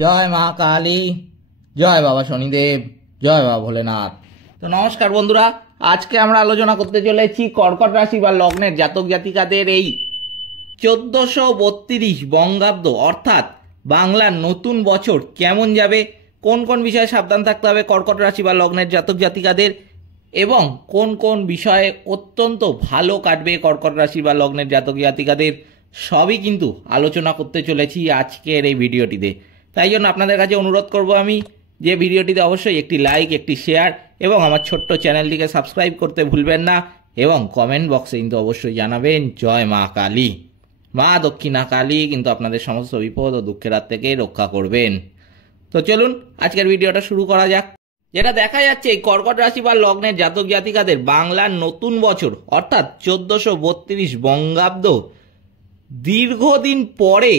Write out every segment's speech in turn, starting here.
জয় মা কালী, জয় বাবা শনিদেব, জয় বাবা ভোলেনাথ। তো নমস্কার বন্ধুরা, আজকে আমরা আলোচনা করতে চলেছি কর্কট রাশি বা লগ্নের জাতক জাতিকাদের এই 1432 বঙ্গাব্দ অর্থাৎ বাংলার নতুন বছর কেমন যাবে, কোন কোন বিষয়ে সাবধান থাকতে হবে কর্কট রাশি বা লগ্নের জাতক জাতিকাদের, এবং কোন কোন বিষয়ে অত্যন্ত ভালো কাটবে কর্কট রাশি বা লগ্নের জাতক জাতিকাদের, সবই কিন্তু আলোচনা করতে চলেছি আজকের এই ভিডিওটিতে। তাই জন্য আপনাদের কাছে অনুরোধ করব আমি যে ভিডিওটিতে অবশ্যই একটি লাইক, একটি শেয়ার এবং আমার ছোট্ট চ্যানেলটিকে সাবস্ক্রাইব করতে ভুলবেন না, এবং কমেন্ট বক্সে কিন্তু অবশ্যই জানাবেন জয় মা কালী। মা দক্ষিণা কালী কিন্তু আপনাদের সমস্ত বিপদ ও দুঃখের হাত থেকে রক্ষা করবেন। তো চলুন আজকের ভিডিওটা শুরু করা যাক। যেটা দেখা যাচ্ছে এই কর্কট রাশি বা লগ্নের জাতক জাতিকাদের বাংলার নতুন বছর অর্থাৎ 1432 বঙ্গাব্দ দীর্ঘদিন পরে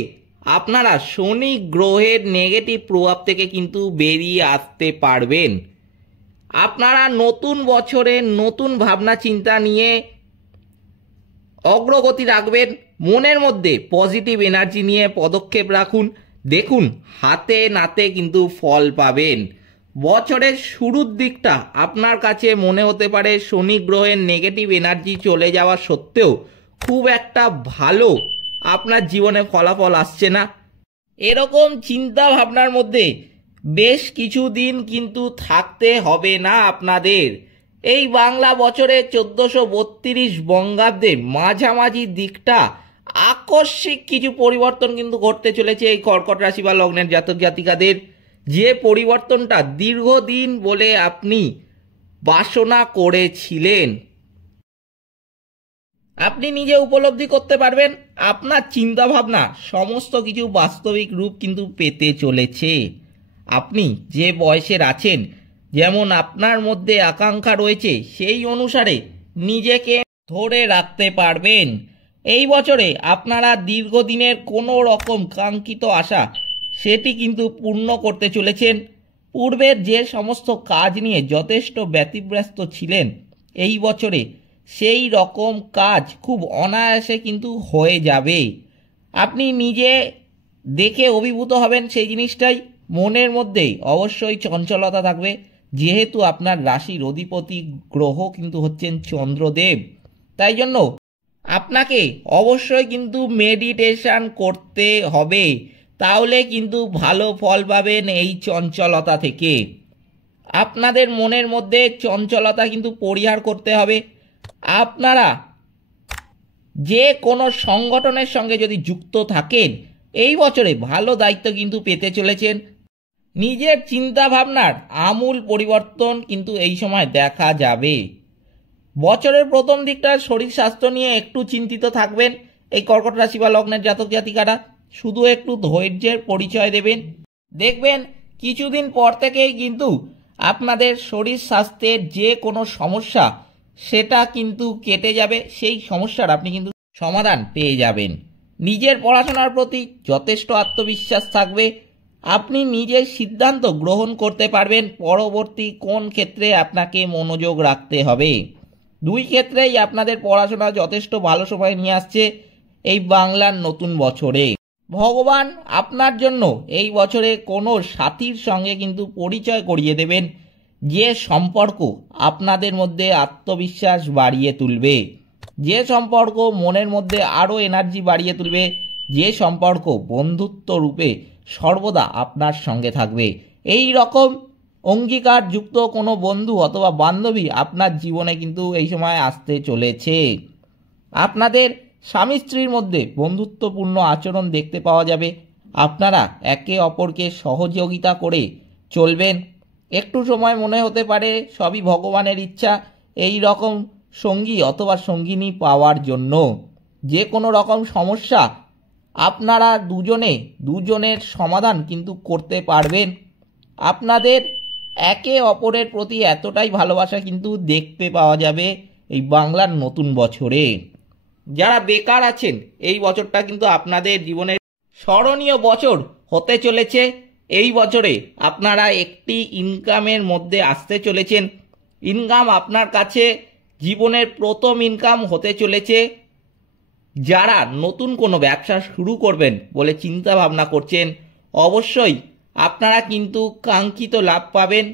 আপনারা শনি গ্রহের নেগেটিভ প্রভাব থেকে কিন্তু বেরিয়ে আসতে পারবেন। আপনারা নতুন বছরে নতুন ভাবনা চিন্তা নিয়ে অগ্রগতি রাখবেন, মনের মধ্যে পজিটিভ এনার্জি নিয়ে পদক্ষেপ রাখুন, দেখুন হাতে নাতে কিন্তু ফল পাবেন। বছরের শুরুর দিকটা আপনার কাছে মনে হতে পারে শনি গ্রহের নেগেটিভ এনার্জি চলে যাওয়া সত্ত্বেও খুব একটা ভালো আপনার জীবনে ফলাফল আসছে না, এরকম চিন্তা ভাবনার মধ্যে বেশ কিছুদিন কিন্তু থাকতে হবে না আপনাদের। এই বাংলা বছরে 1432 বঙ্গাব্দের মাঝামাঝি দিকটা আকস্মিক কিছু পরিবর্তন কিন্তু ঘটতে চলেছে এই কর্কট রাশি বা লগ্নের জাতক জাতিকাদের, যে পরিবর্তনটা দীর্ঘদিন বলে আপনি বাসনা করেছিলেন আপনি নিজে উপলব্ধি করতে পারবেন। আপনার চিন্তাভাবনা সমস্ত কিছু বাস্তবিক রূপ কিন্তু পেতে চলেছে। আপনি যে বয়সের আছেন, যেমন আপনার মধ্যে আকাঙ্ক্ষা রয়েছে, সেই অনুসারে নিজেকে ধরে রাখতে পারবেন। এই বছরে আপনারা দীর্ঘদিনের কোনো রকম কাঙ্ক্ষিত আশা সেটি কিন্তু পূর্ণ করতে চলেছেন। পূর্বের যে সমস্ত কাজ নিয়ে যথেষ্ট ব্যতিব্যস্ত ছিলেন, এই বছরে সেই রকম কাজ খুব অনায়াসে কিন্তু হয়ে যাবে। আপনি নিজে দেখে অভিভূত হবেন সেই জিনিসটাই। মনের মধ্যে অবশ্যই চঞ্চলতা থাকবে, যেহেতু আপনার রাশির অধিপতি গ্রহ কিন্তু হচ্ছেন চন্দ্রদেব। তাই জন্য আপনাকে অবশ্যই কিন্তু মেডিটেশন করতে হবে, তাহলে কিন্তু ভালো ফল পাবেন এই চঞ্চলতা থেকে। আপনাদের মনের মধ্যে চঞ্চলতা কিন্তু পরিহার করতে হবে। আপনারা যে কোনো সংগঠনের সঙ্গে যদি যুক্ত থাকেন, এই বছরে ভালো দায়িত্ব কিন্তু পেতে চলেছেন। নিজের চিন্তা ভাবনার আমূল পরিবর্তন কিন্তু এই সময় দেখা যাবে। বছরের প্রথম দিকটা শরীর স্বাস্থ্য নিয়ে একটু চিন্তিত থাকবেন এই কর্কট রাশি বা লগ্নের জাতক জাতিকারা। শুধু একটু ধৈর্যের পরিচয় দেবেন, দেখবেন কিছুদিন পর থেকেই কিন্তু আপনাদের শরীর স্বাস্থ্যের যে কোনো সমস্যা সেটা কিন্তু কেটে যাবে, সেই সমস্যার আপনি কিন্তু সমাধান পেয়ে যাবেন। নিজের পড়াশোনার প্রতি যথেষ্ট আত্মবিশ্বাস থাকবে। আপনি নিজের সিদ্ধান্ত গ্রহণ করতে পারবেন পরবর্তী কোন ক্ষেত্রে আপনাকে মনোযোগ রাখতে হবে। দুই ক্ষেত্রেই আপনাদের পড়াশোনা যথেষ্ট ভালো সময় নিয়ে আসছে এই বাংলার নতুন বছরে। ভগবান আপনার জন্য এই বছরে কোনো সাথীর সঙ্গে কিন্তু পরিচয় করিয়ে দেবেন, যে সম্পর্ক আপনাদের মধ্যে আত্মবিশ্বাস বাড়িয়ে তুলবে, যে সম্পর্ক মনের মধ্যে আরও এনার্জি বাড়িয়ে তুলবে, যে সম্পর্ক বন্ধুত্ব রূপে সর্বদা আপনার সঙ্গে থাকবে। এই রকম অঙ্গীকারযুক্ত কোনো বন্ধু অথবা বান্ধবী আপনার জীবনে কিন্তু এই সময় আসতে চলেছে। আপনাদের স্বামী স্ত্রীর মধ্যে বন্ধুত্বপূর্ণ আচরণ দেখতে পাওয়া যাবে। আপনারা একে অপরকে সহযোগিতা করে চলবেন। একটু সময় মনে হতে পারে সবই ভগবানের ইচ্ছা এই রকম সঙ্গী অথবা সঙ্গিনী পাওয়ার জন্য। যে কোনো রকম সমস্যা আপনারা দুজনের সমাধান কিন্তু করতে পারবেন। আপনাদের একে অপরের প্রতি এতটাই ভালোবাসা কিন্তু দেখতে পাওয়া যাবে এই বাংলার নতুন বছরে। যারা বেকার আছেন, এই বছরটা কিন্তু আপনাদের জীবনের স্মরণীয় বছর হতে চলেছে। এই বছরে আপনারা একটি ইনকামের মধ্যে আসতে চলেছেন। ইনকাম আপনার কাছে জীবনের প্রথম ইনকাম হতে চলেছে। যারা নতুন কোনো ব্যবসা শুরু করবেন বলে চিন্তা ভাবনা করছেন, অবশ্যই আপনারা কিন্তু কাঙ্ক্ষিত লাভ পাবেন।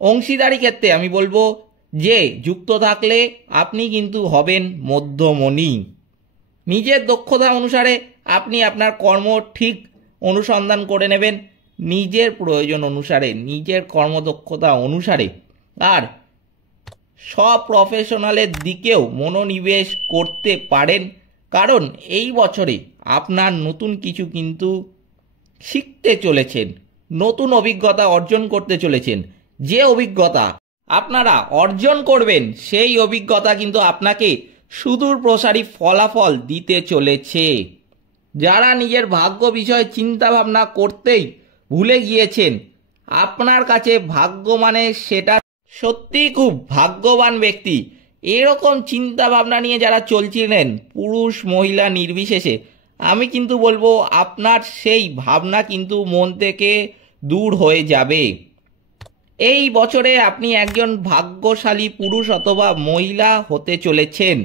অংশীদারি ক্ষেত্রে আমি বলবো যে যুক্ত থাকলে আপনি কিন্তু হবেন মধ্যমণি। নিজের দক্ষতা অনুসারে আপনি আপনার কর্ম ঠিক অনুসন্ধান করে নেবেন, নিজের প্রয়োজন অনুসারে, নিজের কর্মদক্ষতা অনুসারে। আর সব প্রফেশনালের দিকেও মনোনিবেশ করতে পারেন, কারণ এই বছরে আপনার নতুন কিছু কিন্তু শিখতে চলেছেন, নতুন অভিজ্ঞতা অর্জন করতে চলেছেন। যে অভিজ্ঞতা আপনারা অর্জন করবেন সেই অভিজ্ঞতা কিন্তু আপনাকে সুদূর প্রসারী ফলাফল দিতে চলেছে। যারা নিজের ভাগ্য বিষয়ে চিন্তা ভাবনা করতেই ভুলে গিয়েছেন, আপনার কাছে ভাগ্য মানে সেটা সত্যিই খুব ভাগ্যবান ব্যক্তি। এরকম চিন্তা ভাবনা নিয়ে যারা চলছিলেন, পুরুষ মহিলা নির্বিশেষে, আমি কিন্তু বলবো আপনার সেই ভাবনা কিন্তু মন থেকে দূর হয়ে যাবে। এই বছরে আপনি একজন ভাগ্যশালী পুরুষ অথবা মহিলা হতে চলেছেন।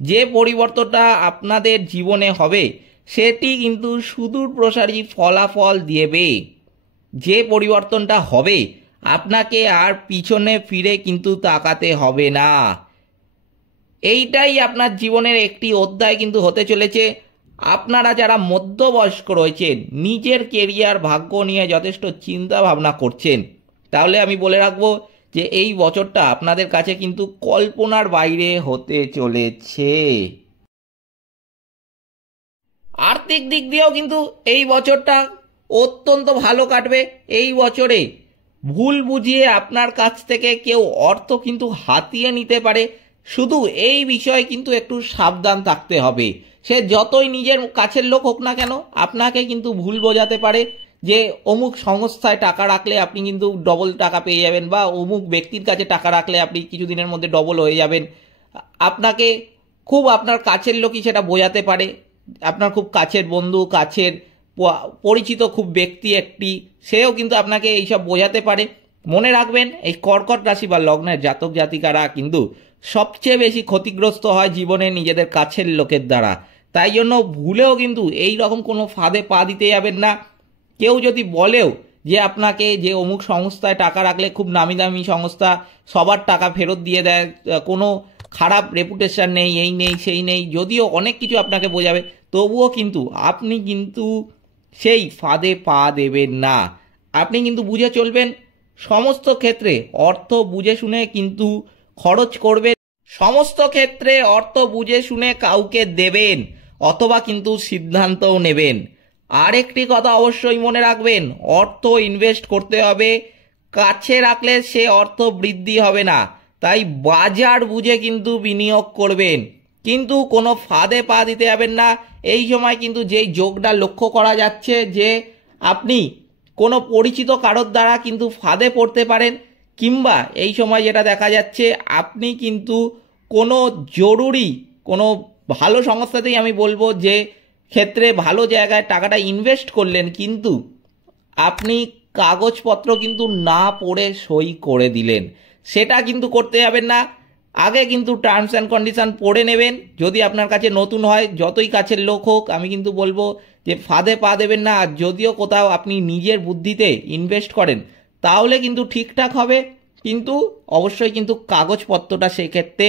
যে পরিবর্তনটা আপনাদের জীবনে হবে সেটি কিন্তু সুদূর প্রসারী ফলাফল দেবে। যে পরিবর্তনটা হবে আপনাকে আর পিছনে ফিরে কিন্তু তাকাতে হবে না। এইটাই আপনার জীবনের একটি অধ্যায় কিন্তু হতে চলেছে। আপনারা যারা মধ্যবয়স্ক রয়েছেন, নিজের কেরিয়ার ভাগ্য নিয়ে যথেষ্ট চিন্তা ভাবনা করছেন, তাহলে আমি বলে রাখবো যে এই বছরটা আপনাদের কাছে কিন্তু কল্পনার বাইরে হতে চলেছে। আর্থিক দিক দিয়েও কিন্তু এই বছরটা অত্যন্ত ভালো কাটবে। এই বছরে ভুল বুঝিয়ে আপনার কাছ থেকে কেউ অর্থ কিন্তু হাতিয়ে নিতে পারে। শুধু এই বিষয়ে কিন্তু একটু সাবধান থাকতে হবে। সে যতই নিজের কাছের লোক হোক না কেন, আপনাকে কিন্তু ভুল বোঝাতে পারে যে অমুক সংস্থায় টাকা রাখলে আপনি কিন্তু ডবল টাকা পেয়ে যাবেন, বা অমুক ব্যক্তির কাছে টাকা রাখলে আপনি কিছুদিনের মধ্যে ডবল হয়ে যাবেন। আপনাকে খুব আপনার কাছের লোকই সেটা বোঝাতে পারে, আপনার খুব কাছের বন্ধু, কাছের পরিচিত খুব ব্যক্তি একটি, সেও কিন্তু আপনাকে এইসব বোঝাতে পারে। মনে রাখবেন, এই কর্কট রাশি বা লগ্নের জাতক জাতিকারা কিন্তু সবচেয়ে বেশি ক্ষতিগ্রস্ত হয় জীবনে নিজেদের কাছের লোকের দ্বারা। তাই জন্য ভুলেও কিন্তু এই রকম কোনো ফাঁদে পা দিতে যাবেন না। কেউ যদি বলেও যে আপনাকে যে অমুক সংস্থায় টাকা রাখলে, খুব নামি দামি সংস্থা, সবার টাকা ফেরত দিয়ে দেয়, কোনো খারাপ রেপুটেশন নেই, এই নেই সেই নেই, যদিও অনেক কিছু আপনাকে বোঝাবে, তবুও কিন্তু আপনি কিন্তু সেই ফাঁদে পা দেবেন না। আপনি কিন্তু বুঝে চলবেন। সমস্ত ক্ষেত্রে অর্থ বুঝে শুনে কিন্তু খরচ করবেন, সমস্ত ক্ষেত্রে অর্থ বুঝে শুনে কাউকে দেবেন অথবা কিন্তু সিদ্ধান্তও নেবেন। আরেকটি কথা অবশ্যই মনে রাখবেন, অর্থ ইনভেস্ট করতে হবে, কাছে রাখলে সে অর্থ বৃদ্ধি হবে না। তাই বাজার বুঝে কিন্তু বিনিয়োগ করবেন, কিন্তু কোনো ফাঁদে পা দিতে যাবেন না। এই সময় কিন্তু যেই যোগটা লক্ষ্য করা যাচ্ছে যে আপনি কোনো পরিচিত কারোর দ্বারা কিন্তু ফাঁদে পড়তে পারেন, কিংবা এই সময় যেটা দেখা যাচ্ছে আপনি কিন্তু কোনো জরুরি কোনো ভালো সংস্থাতেই আমি বলবো যে ক্ষেত্রে ভালো জায়গায় টাকাটা ইনভেস্ট করলেন, কিন্তু আপনি কাগজপত্র কিন্তু না পড়ে সই করে দিলেন। সেটা কিন্তু করতে যাবেন না। আগে কিন্তু টার্মস অ্যান্ড কন্ডিশন পড়ে নেবেন। যদি আপনার কাছে নতুন হয়, যতই কাছের লোক হোক, আমি কিন্তু বলবো যে ফাঁদে পা দেবেন না। আর যদিও কোথাও আপনি নিজের বুদ্ধিতে ইনভেস্ট করেন, তাহলে কিন্তু ঠিকঠাক হবে, কিন্তু অবশ্যই কিন্তু কাগজপত্রটা সেক্ষেত্রে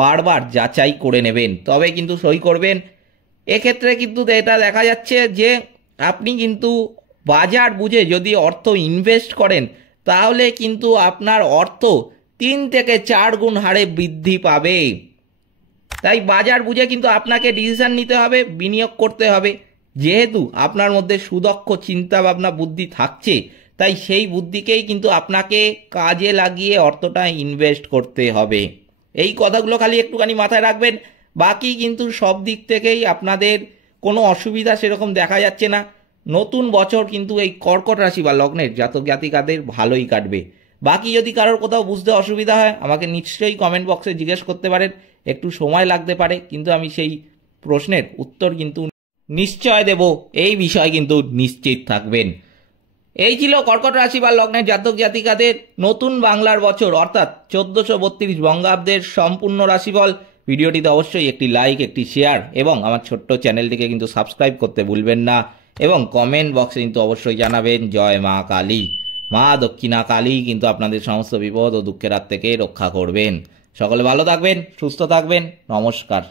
বারবার যাচাই করে নেবেন, তবে কিন্তু সই করবেন। এক্ষেত্রে কিন্তু এটা দেখা যাচ্ছে যে আপনি কিন্তু বাজার বুঝে যদি অর্থ ইনভেস্ট করেন, তাহলে কিন্তু আপনার অর্থ 3 থেকে 4 গুণ হারে বৃদ্ধি পাবে। তাই বাজার বুঝে কিন্তু আপনাকে ডিসিশন নিতে হবে, বিনিয়োগ করতে হবে। যেহেতু আপনার মধ্যে সুদক্ষ চিন্তা ভাবনা বুদ্ধি থাকছে, তাই সেই বুদ্ধিকেই কিন্তু আপনাকে কাজে লাগিয়ে অর্থটা ইনভেস্ট করতে হবে। এই কথাগুলো খালি একটুখানি মাথায় রাখবেন। বাকি কিন্তু সব দিক থেকেই আপনাদের কোনো অসুবিধা সেরকম দেখা যাচ্ছে না। নতুন বছর কিন্তু এই কর্কট রাশি বা লগ্নের জাতক জাতিকাদের ভালোই কাটবে। বাকি যদি কারোর কোথাও বুঝতে অসুবিধা হয়, আমাকে নিশ্চয়ই কমেন্ট বক্সে জিজ্ঞেস করতে পারেন। একটু সময় লাগতে পারে, কিন্তু আমি সেই প্রশ্নের উত্তর কিন্তু নিশ্চয় দেব, এই বিষয়ে কিন্তু নিশ্চিত থাকবেন। এই ছিল কর্কট রাশি বা লগ্নের জাতক জাতিকাদের নতুন বাংলার বছর অর্থাৎ 1432 বঙ্গাব্দের সম্পূর্ণ রাশিফল। ভিডিওটিতে অবশ্যই একটি লাইক, একটি শেয়ার এবং আমার ছোট্ট চ্যানেলটিকে কিন্তু সাবস্ক্রাইব করতে ভুলবেন না। এবং কমেন্ট বক্সে কিন্তু অবশ্যই জানাবেন জয় মা কালী। মা দক্ষিণা কালী কিন্তু আপনাদের সমস্ত বিপদ ও দুঃখের হাত থেকে রক্ষা করবেন। সকলে ভালো থাকবেন, সুস্থ থাকবেন, নমস্কার।